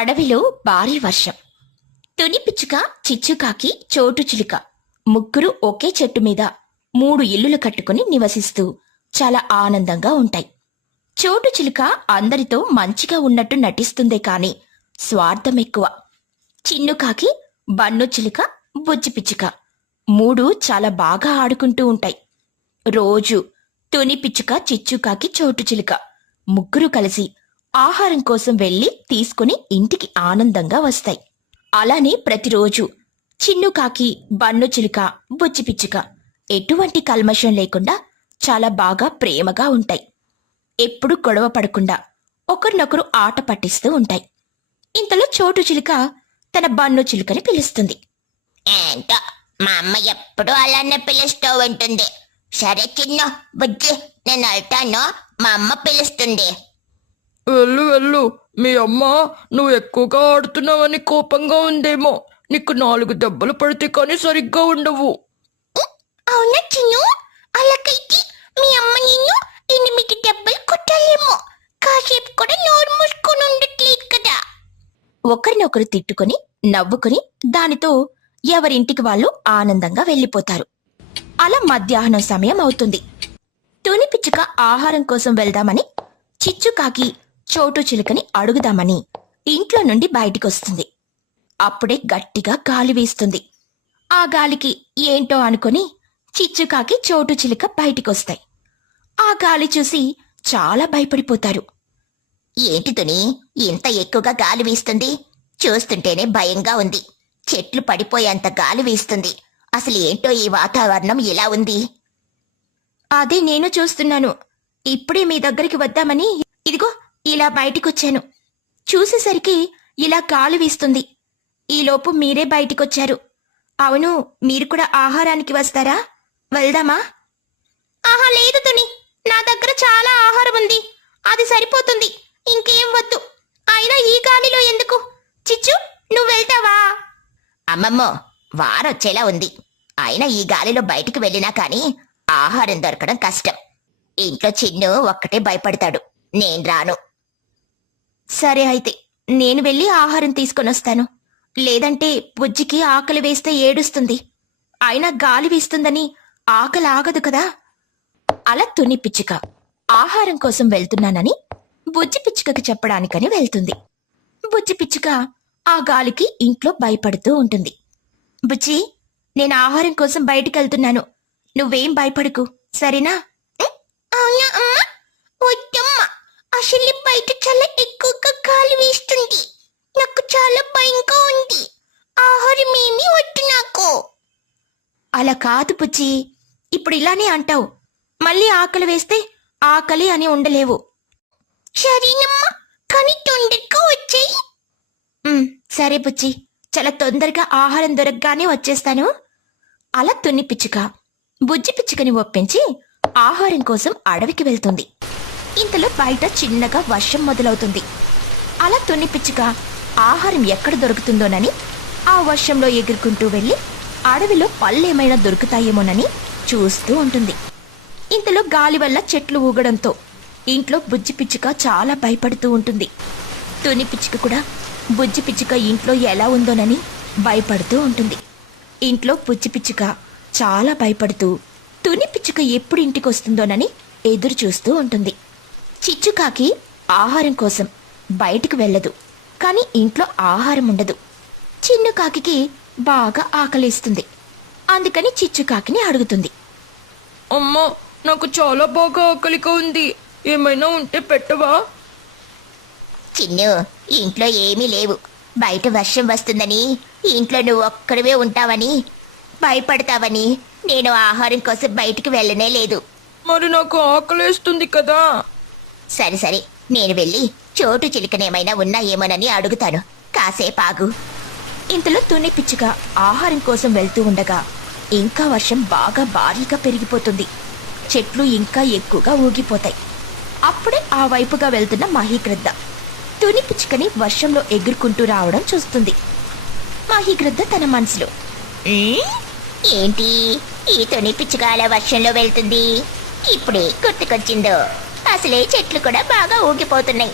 అడవిలో భారీ వర్షం. తుని పిచ్చుక చిచ్చుకాకి చోటు చిలుక. ముగ్గురు ఒకే చెట్టు మీద మూడు ఇల్లులు కట్టుకుని నివసిస్తూ చాలా ఆనందంగా ఉంటాయి. చోటు చిలుక అందరితో మంచిగా ఉన్నట్టు నటిస్తుందే కాని స్వార్థం ఎక్కువ. చిన్నుకాకి బన్ను చిలుక బుజ్జి పిచ్చుక. మూడు చాలా బాగా ఆడుకుంటూ ఉంటాయి. రోజు తుని పిచ్చుక చిచ్చుకాకి చోటు చిలుక. ముగ్గురు కలిసి ఆహారం కోసం వెళ్ళి తీసుకుని ఇంటికి ఆనందంగా వస్తాయి. అలానే ప్రతిరోజు చిన్నుకాకి బన్ను చిలుక బుజ్జి పిచ్చుక ఎటువంటి కల్మషం లేకుండా చాలా బాగా ప్రేమగా ఉంటాయి. ఎప్పుడు గొడవ పడకుండా ఒకరినొకరు ఆట పట్టిస్తూ ఉంటాయి. ఇంతలో చోటు చిలుక తన బన్ను చిలుకని పిలుస్తుంది. ఏంటో మా అమ్మ ఎప్పుడు అలానే పిలుస్తూ ఉంటుంది. సరే చిన్న బుజ్జి నేను వెళ్తాను. మా అమ్మ పిలుస్తుంది. వెళ్ళు వెళ్ళు. మీ అమ్మ నువ్వు ఎక్కువగా ఆడుతున్నావని కోపంగా ఉందేమో. నీకు నాలుగు దెబ్బలు పడితే కానీ సరిగ్గా ఉండవు. అవునా చిన్ను? అలాగైతే మీ అమ్మ నిన్ను ఎనిమిది దెబ్బలు కొట్టాలేమో. కాసేపు కూడా నోరు మూసుకొని ఉండట్లేదు కదా. ఒకరినొకరు తిట్టుకుని నవ్వుకుని దానితో ఎవరింటికి వాళ్ళు ఆనందంగా వెళ్ళిపోతారు. అలా మధ్యాహ్నం సమయం అవుతుంది. తుని పిచ్చుక ఆహారం కోసం వెళ్దామని చిచ్చుకాకి చోటు చిలుకని అడుగుదామని ఇంట్లో నుండి బయటికొస్తుంది. అప్పుడే గట్టిగా గాలి వీస్తుంది. ఆ గాలికి ఏంటో అనుకుని చిచ్చుకాకి చోటు చిలుక బయటికొస్తాయి. ఆ గాలి చూసి చాలా భయపడిపోతారు. ఏంటి తుని ఇంత ఎక్కువగా గాలి వీస్తుంది? చూస్తుంటేనే భయంగా ఉంది. చెట్లు పడిపోయేంత గాలి వీస్తుంది. అసలు ఏంటో ఈ వాతావరణం ఇలా ఉంది? అదే నేను చూస్తున్నాను. ఇప్పుడే మీ దగ్గరికి వద్దామని ఇదిగో ఇలా బయటికొచ్చాను. చూసేసరికి ఇలా గాలి వీస్తుంది. ఈలోపు మీరే బయటికొచ్చారు. అవును మీరు కూడా ఆహారానికి వస్తారా? వెళ్దామా? ఆహా లేదు తుని. నా దగ్గర చాలా ఆహారం ఉంది. అది సరిపోతుంది. ఇంకేం వద్దు. అయినా ఈ గాలిలో ఎందుకు? చిచ్చు నువ్వు వెళ్తావా? అమ్మమ్మో వారొచ్చేలా ఉంది. అయినా ఈ గాలిలో బయటికి వెళ్ళినా కానీ ఆహారం దొరకడం కష్టం. ఇంట్లో చిన్ను ఒక్కటే భయపడతాడు. నేను రాను. సరే అయితే నేను వెళ్ళి ఆహారం తీసుకొని వస్తాను. లేదంటే బుజ్జికి ఆకలి వేస్తే ఏడుస్తుంది. అయినా గాలి వీస్తుందని ఆకలి ఆగదు కదా. అలా తుని పిచ్చుక ఆహారం కోసం వెళ్తున్నానని బుజ్జి పిచ్చుకకి చెప్పడానికని వెళ్తుంది. బుజ్జి పిచ్చుక ఆ గాలికి ఇంట్లో భయపడుతూ ఉంటుంది. బుజ్జి నేను ఆహారం కోసం బయటికి వెళ్తున్నాను నువ్వేం భయపడకు. సరేనా? అవునా అమ్మా! వద్దమ్మా! అసలు బయట చాలా ఎక్కువగా గాలి వీస్తుంది. నాకు చాలా భయంగా ఉంది. ఆహారం ఏమీ వద్దు నాకు. అలా కాదు పుచ్చి ఇప్పుడు ఇలానే అంటావు. మళ్ళీ ఆకలి వేస్తే ఆకలి అని ఉండలేవు. సరేనమ్మా కానీ తొందరగా వచ్చేయి. సరే పుచ్చి చాలా తొందరగా ఆహారం దొరకగానే వచ్చేస్తాను. అలా తున్ని పిచ్చుక బుజ్జి పిచ్చుకని ఒప్పించి ఆహారం కోసం అడవికి వెళ్తుంది. ఇంతలో బయట చిన్నగా వర్షం మొదలవుతుంది. అలా తుని పిచ్చుక ఆహారం ఎక్కడ దొరుకుతుందోనని ఆ వర్షంలో ఎగురుకుంటూ వెళ్ళి అడవిలో పళ్ళేమైనా దొరుకుతాయేమోనని చూస్తూ ఉంటుంది. ఇంతలో గాలి వల్ల చెట్లు ఊగడంతో ఇంట్లో బుజ్జి పిచ్చుక చాలా భయపడుతూ ఉంటుంది. తుని పిచ్చుక కూడా బుజ్జి పిచ్చుక ఇంట్లో ఎలా ఉందోనని భయపడుతూ ఉంటుంది. ఇంట్లో బుజ్జి పిచ్చుక చాలా భయపడుతూ తుని పిచ్చుక ఎప్పుడు ఇంటికి వస్తుందోనని ఎదురు చూస్తూ ఉంటుంది. చిచ్చుకాకి ఆహారం కోసం బయటికి వెళ్ళదు. కానీ ఇంట్లో ఆహారం ఉండదు. చిన్ను కాకికి బాగా ఆకలిస్తుంది. అందుకని చిచ్చుకాకిని అడుగుతుంది. అమ్మా నాకు చాలా బాగా ఆకలిగా ఉంది. ఏమైనా ఉంటే పెట్టవా? చిన్ను ఇంట్లో ఏమీ లేవు. బయట వర్షం వస్తుందని ఇంట్లో నువ్వు ఒక్కడివే ఉంటావని భయపడతావని నేను ఆహారం కోసం బయటికి వెళ్ళనే లేదు. మరి నాకు ఆకలేస్తుంది కదా? సరే సరే. నేను వెళ్ళి చోటు చిలుకనేమైనా ఉన్నాయేమోనని అడుగుతాను. కాసేపు ఆగు. ఇంతలో తుని పిచ్చుక ఆహారం కోసం వెళ్తూ ఉండగా ఇంకా వర్షం బాగా భారీగా పెరిగిపోతుంది. చెట్లు ఇంకా ఎక్కువగా ఊగిపోతాయి. అప్పుడే ఆ వైపుగా వెళ్తున్న మహీగ్రద్ద. తుని పిచ్చుకని వర్షంలో ఎగురుకుంటూ రావడం చూస్తుంది. మహీగ్రద్ద తన మనసులో ఏంటి? ఈ తొని పిచ్చుకాల వర్షంలో వెళ్తుంది? ఇప్పుడే గుర్తుకొచ్చిందో. అసలే చెట్లు కూడా బాగా ఊగిపోతున్నాయి.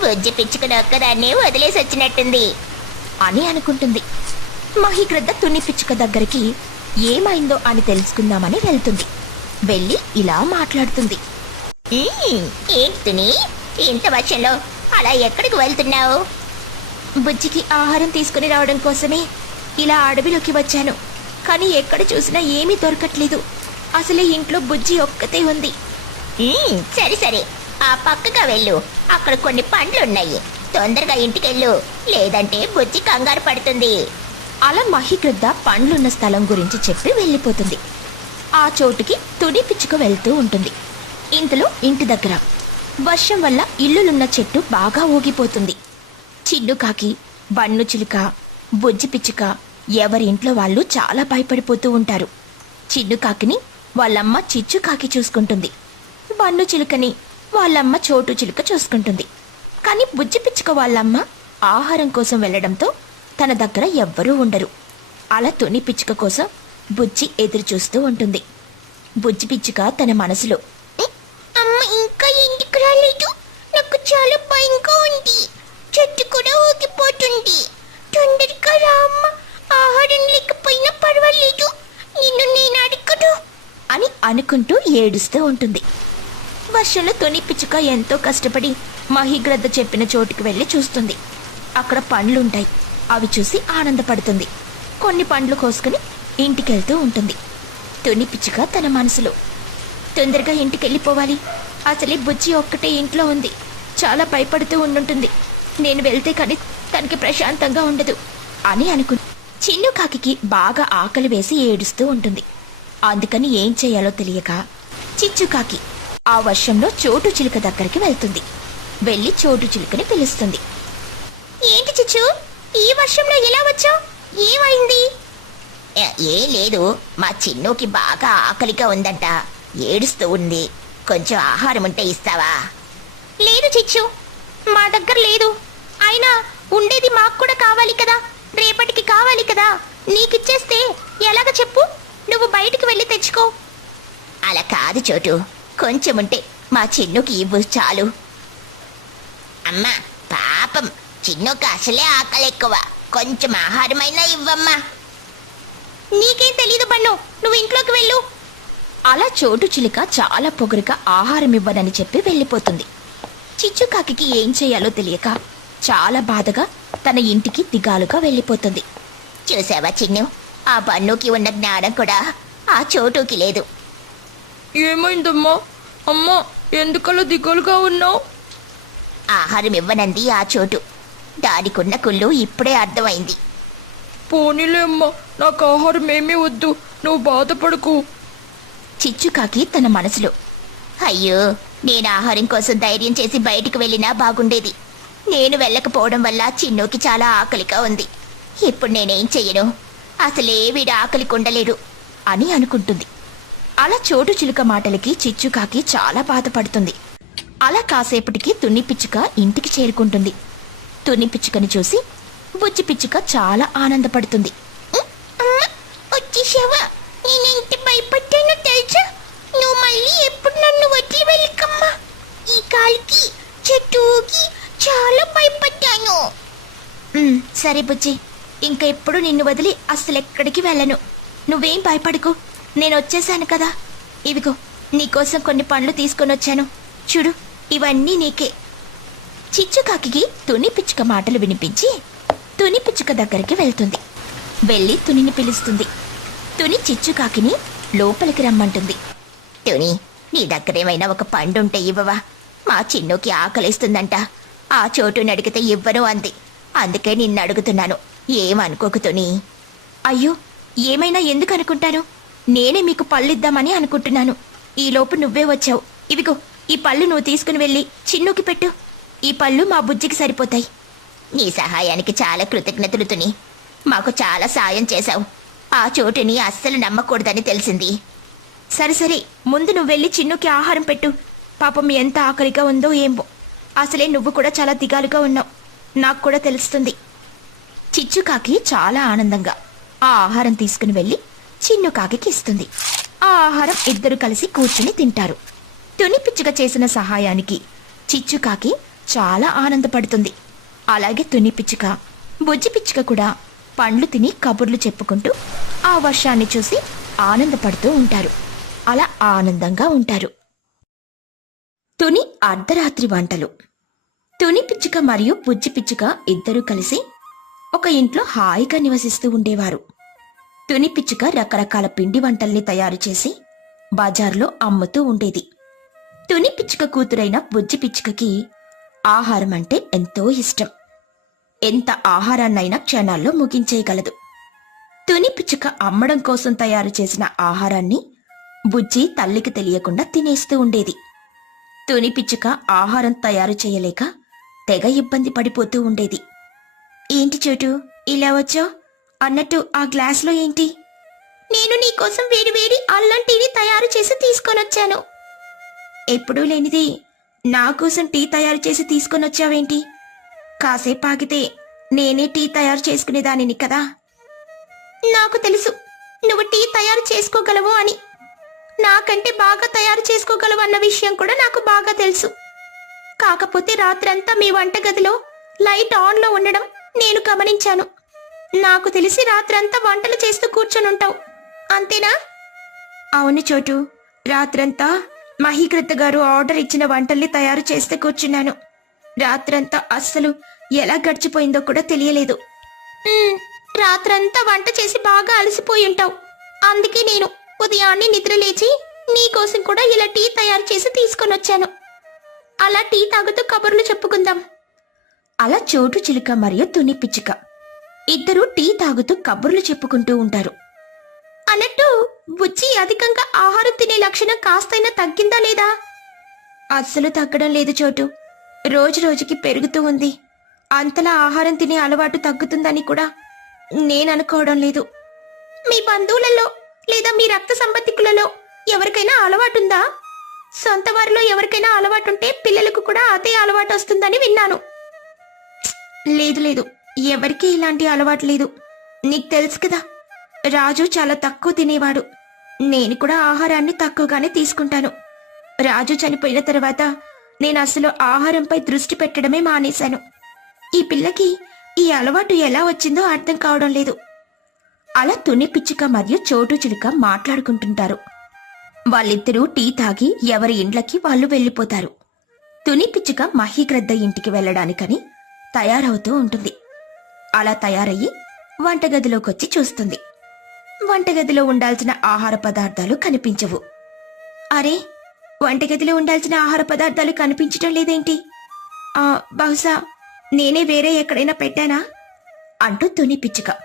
బుజ్జి పిచ్చుకుని ఒక్కదాన్ని వదిలేసి వచ్చినట్టుంది. అని అనుకుంటుంది. మహిగ్రద్ద తుని పిచ్చుక దగ్గరికి ఏమైందో అని తెలుసుకుందామని వెళ్తుంది. వెళ్ళి ఇలా మాట్లాడుతుంది. ఏంటి ఇంత వర్షంలో అలా ఎక్కడికి వెళ్తున్నావు? బుజ్జికి ఆహారం తీసుకుని రావడం కోసమే ఇలా అడవిలోకి వచ్చాను. కానీ ఎక్కడ చూసినా ఏమీ దొరకట్లేదు. అసలే ఇంట్లో బుజ్జి ఒక్కతే ఉంది. సరే సరే. ఆ పక్కగా వెళ్ళు. అక్కడ కొన్ని పండ్లు ఉన్నాయి తొందరగా ఇంటికెళ్ళు. లేదంటే బుజ్జి కంగారు పడుతుంది. అలా మహిగ్రద్ద పండ్లున్న స్థలం గురించి చెప్పి వెళ్ళిపోతుంది. ఆ చోటుకి తుడి పిచ్చుక వెళ్తూ ఉంటుంది. ఇంతలో ఇంటి దగ్గర వర్షం వల్ల ఇల్లులున్న చెట్టు బాగా ఊగిపోతుంది. చిన్నుకాకి బన్ను చిలుక బుజ్జి పిచ్చుక ఎవరి ఇంట్లో వాళ్ళు చాలా భయపడిపోతూ ఉంటారు. చిన్నుకాకిని వాళ్ళమ్మ చిచ్చుకాకి చూసుకుంటుంది. బన్ను చిలుకని వాళ్ళమ్మ చోటు చిలుక చూసుకుంటుంది. కానీ బుజ్జి పిచ్చుక వాళ్ళమ్మ ఆహారం కోసం వెళ్ళడంతో తన దగ్గర ఎవ్వరూ ఉండరు. అలా తుని పిచ్చుక కోసం బుజ్జి ఎదురు చూస్తూ ఉంటుంది. బుజ్జి పిచ్చుక తన మనసులో అమ్మ ఇంకా ఇంటికి రాలేదు? నాకు చాలా భయంగా ఉంది. చెట్టు కూడా ఊగిపోతుంది. తొందరగా రా అమ్మ. ఆహారం లేకపోయినా పర్వాలేదు. నిన్ను నేను అడుగుడు అని అనుకుంటూ ఏడుస్తూ ఉంటుంది. వర్షంలో తొని పిచ్చుక ఎంతో కష్టపడి మహిగ్రద్ద చెప్పిన చోటుకి వెళ్ళి చూస్తుంది. అక్కడ పండ్లుంటాయి. అవి చూసి ఆనందపడుతుంది. కొన్ని పండ్లు కోసుకుని ఇంటికెళ్తూ ఉంటుంది. తొని పిచ్చుక తన మనసులో తొందరగా ఇంటికి వెళ్ళిపోవాలి అసలే బుజ్జి ఒక్కటే ఇంట్లో ఉంది. చాలా భయపడుతూ ఉండుంటుంది. నేను వెళ్తే కానీ తనకి ప్రశాంతంగా ఉండదు అని అనుకుని చిన్ను కాకికి బాగా ఆకలి వేసి ఏడుస్తూ ఉంటుంది. అందుకని ఏం చేయాలో తెలియక చిచ్చు కాకి ఆ వర్షంలో చోటు చిలుక దగ్గరికి వెళ్తుంది. వెళ్ళి చోటు చిలుకని పిలుస్తుంది. ఏంటి చిచ్చు? ఈ వర్షంలో ఎలా వచ్చావు? ఏమైంది? ఏం లేదు. మా చిన్నుకి బాగా ఆకలిగా ఉందంట. ఏడుస్తూ ఉంది. కొంచెం ఆహారం ఉంటే ఇస్తావా? లేదు చిచ్చు. మా దగ్గర లేదు. అయినా ఉండేది మాకు కూడా కావాలి కదా. రేపటికి కావాలి కదా. నీకిచ్చేస్తే ఎలాగ చెప్పు? నువ్వు బయటికి వెళ్ళి తెచ్చుకో. అలా కాదు చోటు. కొంచెం ఉంటే మా చిన్నుకి ఇవ్వు చాలు. అమ్మా పాపం. చిన్నుకి అసలే ఆకలి ఎక్కువ కొంచెం ఆహారమైనా ఇవ్వమ్మా. నీకేం తెలీదు బన్ను నువ్వు ఇంట్లోకి వెళ్ళు. అలా చోటు చిలుక చాలా పొగరుగా ఆహారం ఇవ్వనని చెప్పి వెళ్ళిపోతుంది. చిచ్చుకాకి ఏం చేయాలో తెలియక చాలా బాధగా తన ఇంటికి దిగాలుగా వెళ్ళిపోతుంది. చూసావా చిన్ను? ఆ బన్నుకి ఉన్న జ్ఞానం కూడా ఆ చోటుకి లేదు. ఏమైందమ్మా అమ్మా? ఎందుకలా దిగులుగా ఉన్నావు? ఆహారం ఇవ్వనంది ఆ చోటు. దానికున్న కుళ్ళు ఇప్పుడే అర్థమైంది. పోనీలే అమ్మా నాకు ఆహారం ఏమీ వద్దు. నువ్వు బాధపడకు. చిచ్చుకాకి తన మనసులో. అయ్యో నేను ఆహారం కోసం ధైర్యం చేసి బయటికి వెళ్ళినా బాగుండేది. నేను వెళ్ళకపోవడం వల్ల చిన్నుకి చాలా ఆకలిగా ఉంది. ఇప్పుడు నేనేం చెయ్యను? అసలే వీడు ఆకలికి ఉండలేడు అని అనుకుంటుంది. అలా చోటు చిలుక మాటలకి చిచ్చుకాకి చాలా బాధపడుతుంది. అలా కాసేపటికి తుని పిచ్చుక ఇంటికి చేరుకుంటుంది. తుని పిచ్చుకని చూసి బుజ్జి పిచ్చుక చాలా ఆనందపడుతుంది. అమ్మ వచ్చేసావా నేనెంత భయపడ్డానో తెలుసా? నువ్వు మళ్ళీ ఎప్పుడు నన్ను వదిలి వెళ్ళకమ్మా? ఈ కాలికి చెట్టు ఊగి చాలా భయపడ్డాను. "ఉమ్, సరే బుజ్జి. ఇంకా ఎప్పుడు నిన్ను వదిలి అస్సలు ఎక్కడికి వెళ్ళను. నువ్వేం భయపడకు. నేను వచ్చేసాను కదా. ఇవిగో నీకోసం కొన్ని పండ్లు తీసుకొని వచ్చాను చూడు ఇవన్నీ నీకే. చిచ్చుకాకి తుని పిచ్చుక మాటలు వినిపించి తుని పిచ్చుక దగ్గరికి వెళ్తుంది. వెళ్ళి తునిని పిలుస్తుంది. తుని చిచ్చుకాకిని లోపలికి రమ్మంటుంది. తుని నీ దగ్గరేమైనా ఒక పండుంటే ఇవ్వవా? మా చిన్నుకి ఆకలిస్తుందంట. ఆ చోటు నడిగితే ఇవ్వను అంది. అందుకే నిన్ను అడుగుతున్నాను ఏమనుకోకు తుని? అయ్యో ఏమైనా ఎందుకు అనుకుంటాను నేనే మీకు పళ్ళిద్దామని అనుకుంటున్నాను. ఈలోపు నువ్వే వచ్చావు. ఇవిగో ఈ పళ్ళు నువ్వు తీసుకుని వెళ్ళి చిన్నుకి పెట్టు. ఈ పళ్ళు మా బుజ్జికి సరిపోతాయి. నీ సహాయానికి చాలా కృతజ్ఞతలు తుని. మాకు చాలా సాయం చేశావు. ఆ చోటుని అస్సలు నమ్మకూడదని తెలిసింది. సరే సరే ముందు నువ్వు వెళ్ళి చిన్నుకి ఆహారం పెట్టు. పాపం ఎంత ఆకలిగా ఉందో ఏమో. అసలే నువ్వు కూడా చాలా దిగాలుగా ఉన్నావు. నాకు కూడా తెలుస్తుంది. చిచ్చుకాకి చాలా ఆనందంగా ఆ ఆహారం తీసుకుని వెళ్ళి చిన్ను కాకి ఇస్తుంది. ఆ ఆహారం ఇద్దరు కలిసి కూర్చుని తింటారు. తుని పిచ్చుక చేసిన సహాయానికి చిచ్చుకాకి చాలా ఆనందపడుతుంది. అలాగే తుని పిచ్చుక పిచ్చుక కూడా పండ్లు తిని కబుర్లు చెప్పుకుంటూ ఆ వర్షాన్ని చూసి ఆనందపడుతూ ఉంటారు. అలా ఆనందంగా ఉంటారు. తుని అర్ధరాత్రి వంటలు. తుని పిచ్చుక మరియు బుజ్జి పిచ్చుక ఇద్దరూ కలిసి ఒక ఇంట్లో హాయిగా నివసిస్తూ ఉండేవారు. తుని పిచ్చుక రకరకాల పిండి వంటల్ని తయారు చేసి బజార్లో అమ్ముతూ ఉండేది. తుని పిచ్చుక కూతురైన బుజ్జి పిచ్చుకకి ఆహారం అంటే ఎంతో ఇష్టం. ఎంత ఆహారాన్నైనా క్షణాల్లో ముగించేయగలదు. తుని పిచ్చుక అమ్మడం కోసం తయారు చేసిన ఆహారాన్ని బుజ్జి తల్లికి తెలియకుండా తినేస్తూ ఉండేది. తుని పిచ్చుక ఆహారం తయారు చేయలేక తెగ ఇబ్బంది పడిపోతూ ఉండేది. ఏంటి చోటు? ఇలా వచ్చావు? అన్నట్టు ఆ గ్లాస్లో ఏంటి? నేను నీకోసం వేడి వేడి అల్లం టీని తయారు చేసి తీసుకొనొచ్చాను. ఎప్పుడూ లేనిది నా కోసం టీ తయారు చేసి తీసుకొనొచ్చావేంటి? కాసేపు ఆగితే నేనే టీ తయారు చేసుకునేదానిని కదా? నాకు తెలుసు నువ్వు టీ తయారు చేసుకోగలవు అని. నాకంటే బాగా తయారు చేసుకోగలవు అన్న విషయం కూడా నాకు బాగా తెలుసు. కాకపోతే రాత్రంతా మీ వంటగదిలో లైట్ ఆన్లో ఉండడం నేను గమనించాను. నాకు తెలిసి రాత్రంతా వంటలు చేస్తూ కూర్చొనుంటావు. అంతేనా? అవును చోటు. రాత్రంతా మహీకృత గారు ఆర్డర్ ఇచ్చిన వంటల్ని తయారు చేస్తే కూర్చున్నాను. రాత్రంతా అస్సలు ఎలా గడిచిపోయిందో కూడా తెలియలేదు. రాత్రంతా వంట చేసి బాగా అలసిపోయి ఉంటావు అందుకే నేను ఉదయాన్నే నిద్ర లేచి నీకోసం కూడా ఇలా టీ తయారు చేసి తీసుకొని వచ్చాను అలా టీ తాగుతూ కబుర్లు చెప్పుకుందాం. అలా చోటు చిలుక మరియు తుని పిచ్చుక. ఇద్దరు టీ తాగుతూ కబుర్లు చెప్పుకుంటూ ఉంటారు. అన్నట్టు బుజ్జి అధికంగా ఆహారం తినే లక్షణం కాస్తైనా తగ్గిందా లేదా? అస్సలు తగ్గడం లేదు చోటు. రోజు రోజుకి పెరుగుతూ ఉంది. అంతలా ఆహారం తినే అలవాటు తగ్గుతుందని కూడా నేను అనుకోవడం లేదు. మీ బంధువులలో లేదా మీ రక్త సంబంధికులలో ఎవరికైనా అలవాటుందా? సొంత వారిలో ఎవరికైనా అలవాటుంటే పిల్లలకు కూడా అదే అలవాటు వస్తుందని విన్నాను. లేదు లేదు. ఎవరికీ ఇలాంటి అలవాటు లేదు. నీకు తెలుసు కదా రాజు చాలా తక్కువ తినేవాడు. నేను కూడా ఆహారాన్ని తక్కువగానే తీసుకుంటాను. రాజు చనిపోయిన తర్వాత నేను అసలు ఆహారంపై దృష్టి పెట్టడమే మానేశాను. ఈ పిల్లకి ఈ అలవాటు ఎలా వచ్చిందో అర్థం కావడం లేదు. అలా తుని పిచ్చుక మరియు చోటు చిలుక మాట్లాడుకుంటుంటారు. వాళ్ళిద్దరూ టీ తాగి ఎవరి ఇండ్లకి వాళ్ళు వెళ్ళిపోతారు. తుని పిచ్చుక మహీగ్రద్ద ఇంటికి వెళ్ళడానికని తయారవుతూ ఉంటుంది. అలా తయారయ్యి వంటగదిలోకొచ్చి చూస్తుంది. వంటగదిలో ఉండాల్సిన ఆహార పదార్థాలు కనిపించవు. అరే వంటగదిలో ఉండాల్సిన ఆహార పదార్థాలు కనిపించటం లేదేంటి? ఆ బహుశా నేనే వేరే ఎక్కడైనా పెట్టానా? అంటూ తుని పిచ్చుక.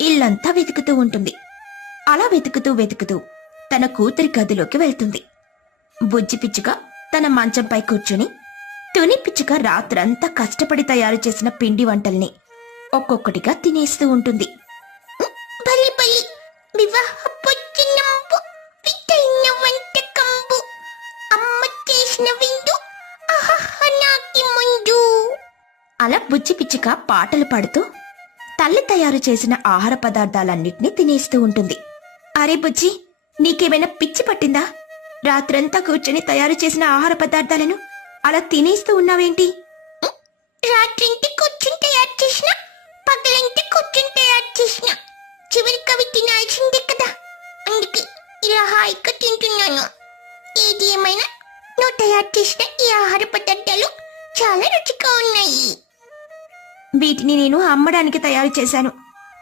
ఇల్లంతా వెతుకుతూ ఉంటుంది. అలా వెతుకుతూ వెతుకుతూ తన కూతురి గదిలోకి వెళ్తుంది. బుజ్జి పిచ్చుక తన మంచంపై కూర్చుని తుని పిచ్చుక రాత్రంతా కష్టపడి తయారు చేసిన పిండి వంటల్ని ఒక్కొక్కటిగా తినేస్తూ ఉంటుంది. విందు ముందు. అలా బుజ్జి పాటలు పాడుతూ తల్లి తయారు చేసిన ఆహార పదార్థాలన్నిటినీ తినేస్తూ ఉంటుంది. అరే బుజ్జి నీకేమైనా పిచ్చి పట్టిందా? రాత్రంతా కూర్చొని తయారు చేసిన ఆహార పదార్థాలను అలా తినేస్తూ ఉన్నావేంటి? రాత్రింటి కూర్చుని తయారు చేసిన రుచిగా ఉన్నాయి వీటిని నేను అమ్మడానికి తయారు చేశాను.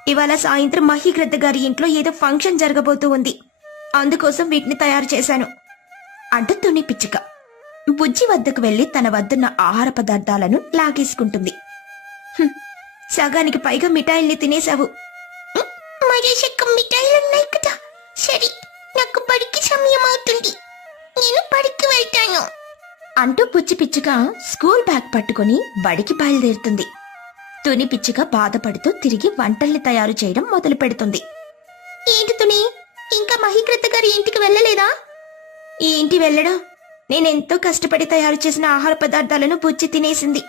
ఇవాళ సాయంత్రం మహీగ్రద్ద గారి ఇంట్లో ఏదో ఫంక్షన్ జరగబోతూ ఉంది. అందుకోసం వీటిని తయారు చేశాను. అంటూ తుని పిచ్చుక. బుజ్జి వద్దకు వెళ్ళి తన వద్దున్న ఆహార పదార్థాలను లాగేసుకుంటుంది. "హుం, సగానికి పైగా మిఠాయిల్ని తినేశావు. మరీ సగం మిఠాయిలున్నాయి కదా. సరే నాకు బడికి సమయం అవుతుంది. నేను బడికి వెళ్తాను. అంటూ పుచ్చి పిచ్చుక స్కూల్ బ్యాగ్ పట్టుకుని బడికి బయలుదేరుతుంది. తుని పిచ్చుక బాధపడుతూ తిరిగి వంటల్ని తయారు చేయడం మొదలు పెడుతుంది. ఏంటి తుని? ఇంకా మహీకృత గారి ఇంటికి వెళ్ళలేదా? ఏంటి వెళ్ళడం? నేనెంతో కష్టపడి తయారు చేసిన ఆహార పదార్థాలను బుచ్చి తినేసింది.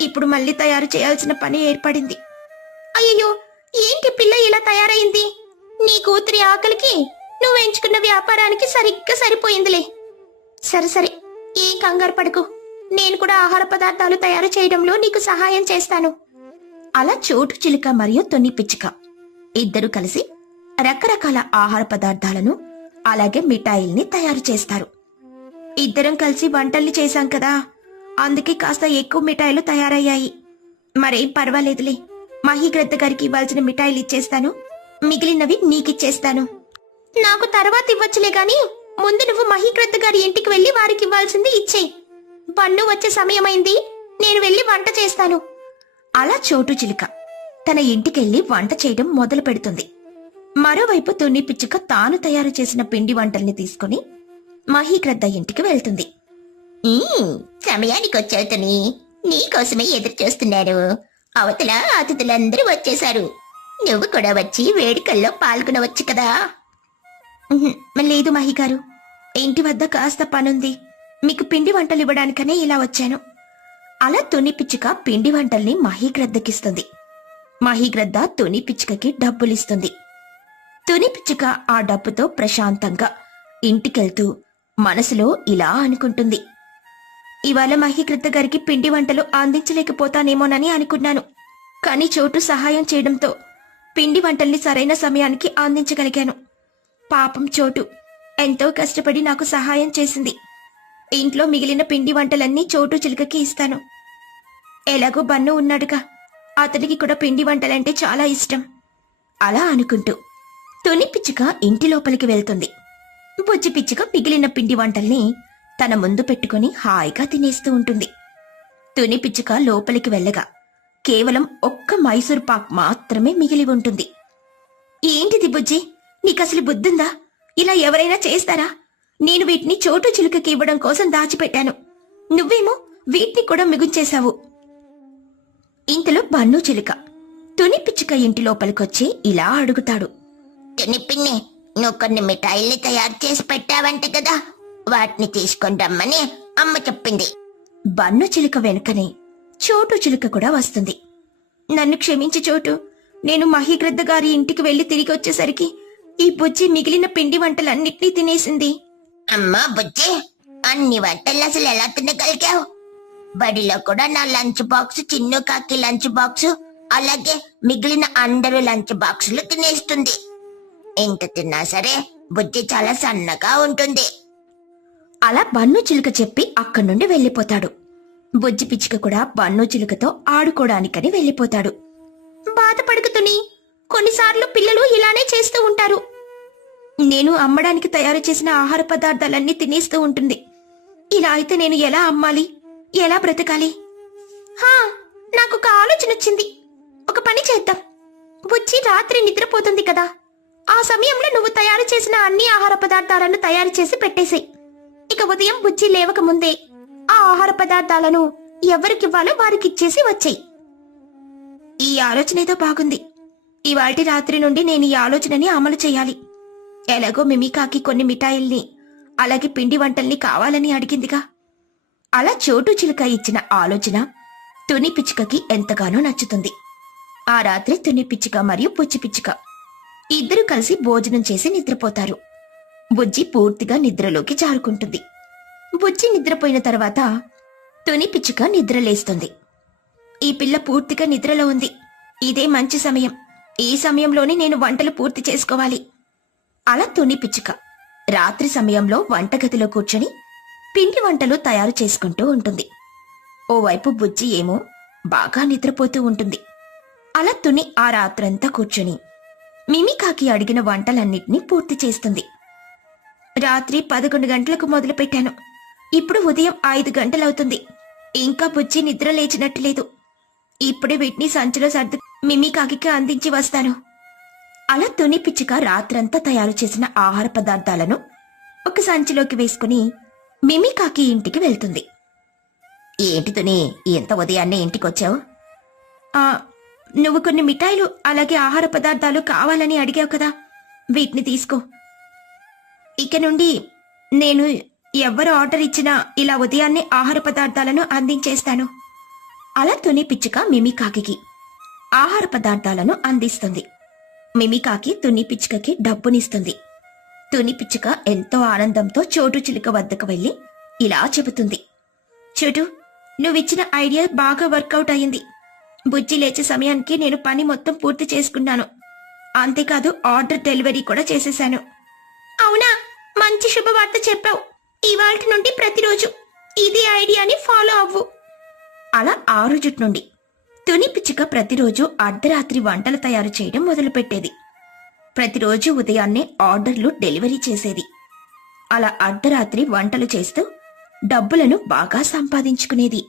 ఇప్పుడు మళ్ళీ తయారు చేయాల్సిన పని ఏర్పడింది. అయ్యో ఏంటి పిల్ల ఇలా తయారైంది? నీ కూతురి ఆకలికి నువ్వు ఎంచుకున్న వ్యాపారానికి సరిగ్గా సరిపోయిందిలే. సరే సరే. కంగారు పడకు. నేను కూడా ఆహార పదార్థాలు తయారు చేయడంలో నీకు సహాయం చేస్తాను. అలా చోటు చిలుక మరియు తొన్ని పిచ్చుక. ఇద్దరు కలిసి రకరకాల ఆహార పదార్థాలను అలాగే మిఠాయిల్ని తయారు చేస్తారు. ఇద్దరం కలిసి వంటల్ని చేశాం కదా. అందుకే కాస్త ఎక్కువ మిఠాయిలు తయారయ్యాయి. మరేం పర్వాలేదులే. మహీగ్రద్ద గారికి ఇవ్వాల్సిన మిఠాయిలు ఇచ్చేస్తాను. మిగిలినవి నీకిచ్చేస్తాను. నాకు తర్వాత ఇవ్వచ్చులే గాని ముందు నువ్వు మహీగ్రద్ద గారి ఇంటికి వెళ్ళి వారికి ఇవ్వాల్సింది ఇచ్చేయి. పన్ను వచ్చే సమయమైంది నేను వెళ్ళి వంట చేస్తాను. అలా చోటు చిలుక. తన ఇంటికెళ్ళి వంట చేయడం మొదలు పెడుతుంది. మరోవైపు తున్ని పిచ్చుక తాను తయారు చేసిన పిండి వంటల్ని తీసుకుని మహీగ్రద్ద ఇంటికి వెళ్తుంది. సమయానికి వచ్చావు తుని. నీకోసమే ఎదురు చూస్తున్నాను అవతల అతిథులందరూ వచ్చేశారు. నువ్వు కూడా వచ్చి వేడుకల్లో పాల్గొనవచ్చు కదా. లేదు మహిగారు ఇంటి వద్ద కాస్త పనుంది. మీకు పిండి వంటలు ఇవ్వడానికనే ఇలా వచ్చాను. అలా తుని పిచ్చుక పిండి వంటల్ని మహీగ్రద్దకిస్తుంది. మహీగ్రద్ద తుని పిచ్చుకకి డబ్బులిస్తుంది. తుని పిచ్చుక ఆ డబ్బుతో ప్రశాంతంగా ఇంటికెళ్తూ మనసులో ఇలా అనుకుంటుంది. ఇవాళ మహీకృత గారికి పిండి వంటలు అందించలేకపోతానేమోనని అనుకున్నాను. కానీ చోటు సహాయం చేయడంతో పిండి వంటల్ని సరైన సమయానికి అందించగలిగాను. పాపం చోటు. ఎంతో కష్టపడి నాకు సహాయం చేసింది. ఇంట్లో మిగిలిన పిండి వంటలన్నీ చోటు చిలుకకి ఇస్తాను. ఎలాగో బన్ను ఉన్నాడుగా. అతనికి కూడా పిండి వంటలంటే చాలా ఇష్టం. అలా అనుకుంటూ తుని పిచ్చుక ఇంటి లోపలికి వెళ్తుంది. బుజ్జి పిచ్చుక మిగిలిన పిండి వంటల్ని తన ముందు పెట్టుకుని హాయిగా తినేస్తూ ఉంటుంది. తుని పిచ్చుక లోపలికి వెళ్ళగా కేవలం ఒక్క మైసూర్ పాక్ మాత్రమే మిగిలి ఉంటుంది. ఏంటిది బుజ్జి? నీకసలు బుద్ధుందా? ఇలా ఎవరైనా చేస్తారా? నేను వీటిని చోటు చిలుకకి ఇవ్వడం కోసం దాచిపెట్టాను. నువ్వేమో వీటిని కూడా మిగుంచేశావు ఇంతలో బన్ను చిలుక తుని పిచ్చుక ఇంటి లోపలికొచ్చి ఇలా అడుగుతాడు. తుని పిన్ని నువ్వు కొన్ని మిఠాయిల్ని తయారు చేసి పెట్టావంట కదా. వాటిని తీసుకొని రమ్మని అమ్మ చెప్పింది. బన్ను చిలుక వెనుకనే చోటు చిలుక కూడా వస్తుంది. నన్ను క్షమించి చోటు. నేను మహీగ్రద్ద గారి ఇంటికి వెళ్ళి తిరిగి వచ్చేసరికి ఈ బుజ్జి మిగిలిన పిండి వంటలన్నిటినీ తినేసింది. అమ్మా బుజ్జి అన్ని వంటలు అసలు ఎలా తినగలిగావు? బడిలో కూడా నా లంచ్ బాక్స్ చిన్ను కాకి లంచ్ బాక్స్ అలాగే మిగిలిన అందరూ లంచ్ బాక్సులు తినేస్తుంది. ఎంత తిన్నా సరే బుజ్జి చాలా సన్నగా ఉంటుంది. అలా బన్ను చిలుక చెప్పి అక్కడి నుండి వెళ్ళిపోతాడు. బుజ్జి పిచ్చుక కూడా బన్ను చిలుకతో ఆడుకోవడానికని వెళ్ళిపోతాడు. బాధపడుకుతుని కొన్నిసార్లు పిల్లలు ఇలానే చేస్తూ ఉంటారు. నేను అమ్మడానికి తయారు చేసిన ఆహార పదార్థాలన్నీ తినేస్తూ ఉంటుంది. ఇలా అయితే నేను ఎలా అమ్మాలి? ఎలా బ్రతకాలి? హా నాకు ఒక ఆలోచన వచ్చింది. ఒక పని చేద్దాం. బుజ్జి రాత్రి నిద్రపోతుంది కదా. ఆ సమయంలో నువ్వు తయారు చేసిన అన్ని ఆహార పదార్థాలను తయారు చేసి పెట్టేసేయ్. ఇక ఉదయం బుజ్జి లేవక ముందే ఆ ఆహార పదార్థాలను ఎవరికివ్వాలో వారికిచ్చేసి వచ్చేయి. ఈ ఆలోచన ఏదో బాగుంది. ఇవాటి రాత్రి నుండి నేను ఈ ఆలోచనని అమలు చేయాలి. ఎలాగో మిమికాకి కొన్ని మిఠాయిల్ని అలాగే పిండి వంటల్ని కావాలని అడిగిందిగా. అలా చోటు చిలుక ఇచ్చిన ఆలోచన తుని పిచ్చుకకి ఎంతగానో నచ్చుతుంది. ఆ రాత్రి తుని పిచ్చుక మరియు పుచ్చి పిచ్చుక ఇద్దరు కలిసి భోజనం చేసి నిద్రపోతారు. బుజ్జి పూర్తిగా నిద్రలోకి జారుకుంటుంది. బుజ్జి నిద్రపోయిన తర్వాత తుని పిచ్చుక నిద్రలేస్తుంది. ఈ పిల్ల పూర్తిగా నిద్రలో ఉంది. ఇదే మంచి సమయం. ఈ సమయంలోనే నేను వంటలు పూర్తి చేసుకోవాలి. అలా తుని పిచ్చుక. రాత్రి సమయంలో వంటగదిలో కూర్చొని పిండి వంటలు తయారు చేసుకుంటూ ఉంటుంది. ఓవైపు బుజ్జి ఏమో బాగా నిద్రపోతూ ఉంటుంది. అలా తుని ఆ రాత్రంతా కూర్చొని మిమికాకి అడిగిన వంటలన్నిటినీ పూర్తి చేస్తుంది. రాత్రి పదకొండు గంటలకు మొదలుపెట్టాను. ఇప్పుడు ఉదయం ఐదు గంటలవుతుంది. ఇంకా బుజ్జి నిద్ర లేచినట్టు లేదు. ఇప్పుడే వీటిని సంచిలో సర్దు మిమికాకి అందించి వస్తాను. అలా తుని పిచ్చుక రాత్రంతా తయారు చేసిన ఆహార పదార్థాలను ఒక సంచిలోకి వేసుకుని మిమికాకి ఇంటికి వెళ్తుంది. ఏంటి తుని ఎంత ఉదయాన్నే ఇంటికొచ్చావు? ఆ నువ్వు కొన్ని మిఠాయిలు అలాగే ఆహార పదార్థాలు కావాలని అడిగావు కదా. వీటిని తీసుకో. ఇక నుండి నేను ఎవ్వరు ఆర్డర్ ఇచ్చినా ఇలా ఉదయాన్నే ఆహార పదార్థాలను అందించేస్తాను. అలా తుని పిచ్చుక మిమికాకి ఆహార పదార్థాలను అందిస్తుంది. మిమికాకి తుని పిచ్చుకకి డబ్బునిస్తుంది. తుని పిచ్చుక ఎంతో ఆనందంతో చోటు చిలుక వద్దకు వెళ్ళి ఇలా చెబుతుంది. చూడు నువ్విచ్చిన ఐడియా బాగా వర్కౌట్ అయింది. బుజ్జి లేచే సమయానికి నేను పని మొత్తం పూర్తి చేసుకున్నాను. అంతేకాదు ఆర్డర్ డెలివరీ కూడా చేసేశాను. అవునా? మంచి శుభవార్త చెప్పావు. ఇవాళ నుండి ప్రతిరోజు ఇదే ఐడియాని ఫాలో అవ్వు. అలా ఆ రోజు నుండి తుని పిచ్చుక ప్రతిరోజు అర్ధరాత్రి వంటలు తయారు చేయడం మొదలుపెట్టేది. ప్రతిరోజు ఉదయాన్నే ఆర్డర్లు డెలివరీ చేసేది. అలా అర్ధరాత్రి వంటలు చేస్తూ డబ్బులను బాగా సంపాదించుకునేది.